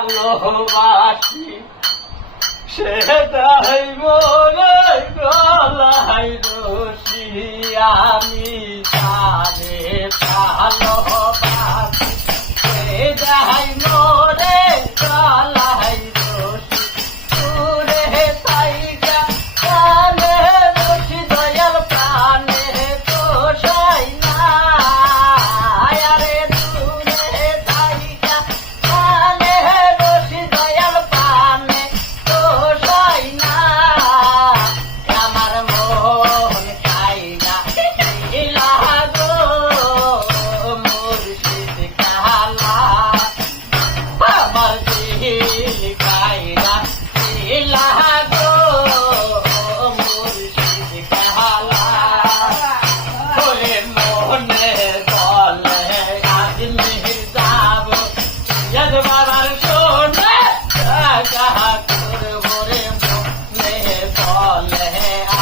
ভালোবাসি সেটাই মোরে গলায় রশি আমি তারে ভালোবাসি সেটাই মোরে গলায় রশি দূরে থাইকা কানে রশি দয়াল প্রাণে পোষাই না আরে দূরে থাইকা কানে রশি দয়াল প্রাণে পোষাই না আমার মন চাই না ইলা গো মুর্শিদ কালা আমার দিল কায়দা ইলা গো মুর্শিদ কালা ওরে মনে বলে আজ মেহের যাব ইয়াদ বাবার শোনে কাহা করবো রে মনে বলে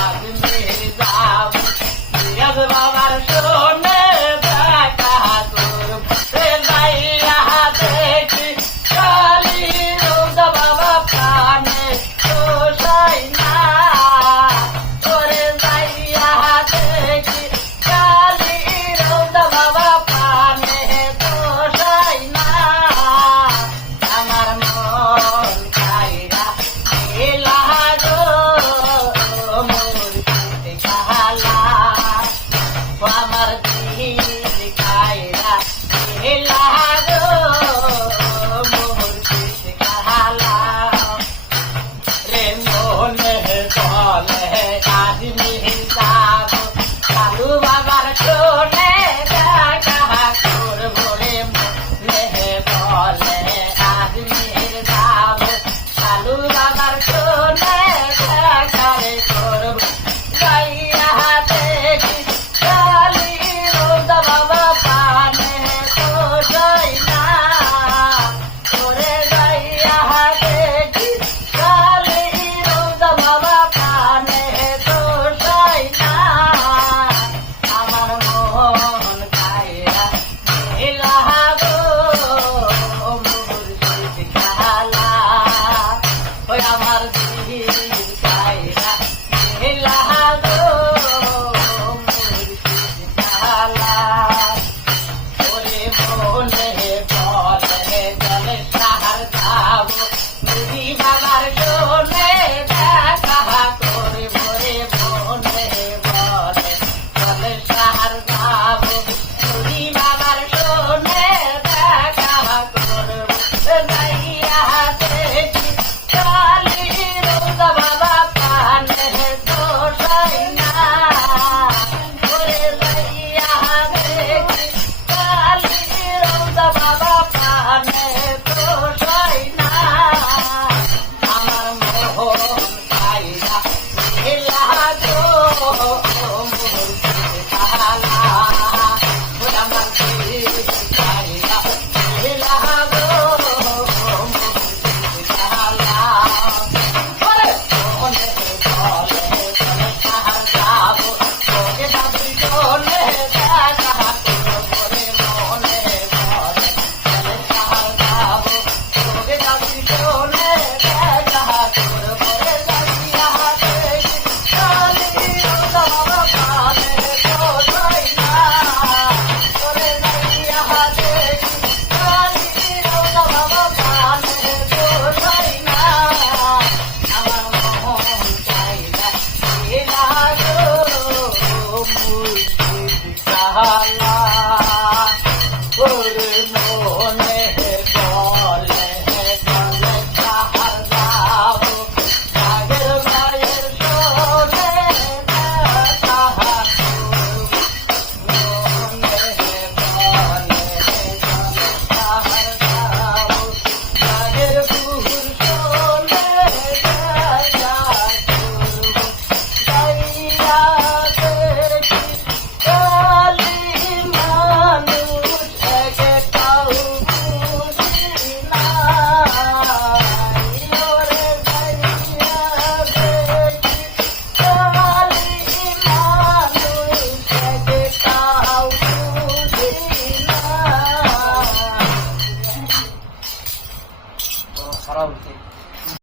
আজ মেহের যাব ইয়াদ বাবার শোনে কাহা করবো রে লাইয়া দেখি কালী রোজা বাবা করা উচিত।